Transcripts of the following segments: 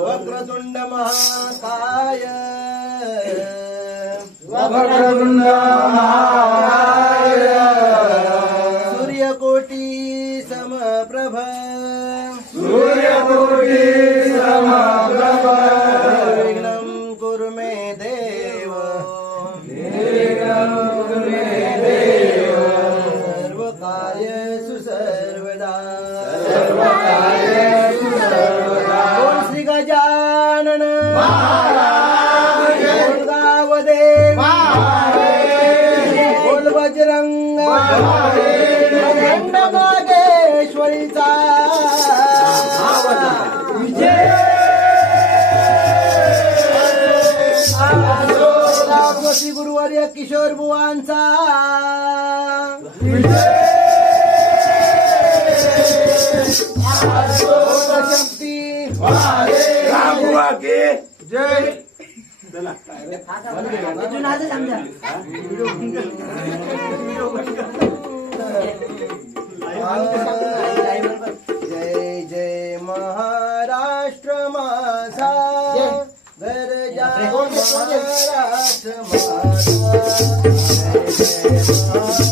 वक्रतुंड महाकाय वक्रतुंड महाकाय सूर्यकोटी समप्रभ सूर्यकोटी समप्रभ विघ्नं कुरु मे देव। सर्वकार्येषु सर्वदा। बोल बजरंग नागेश्वरीचा गुरुवर्य किशोर बुवांचा रामबुवा की जय जय जय महाराष्ट्र माझा गरजा महाराष्ट्र माझा जय जय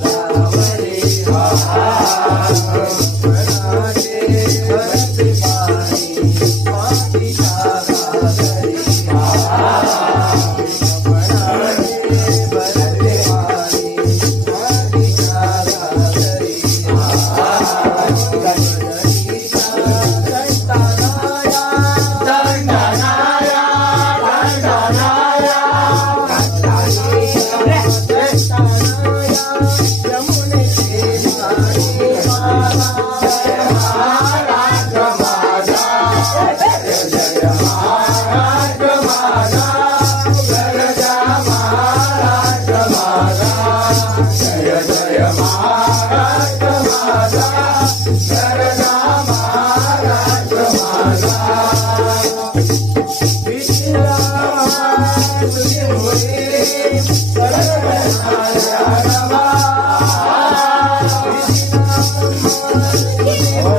भरते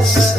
Yes.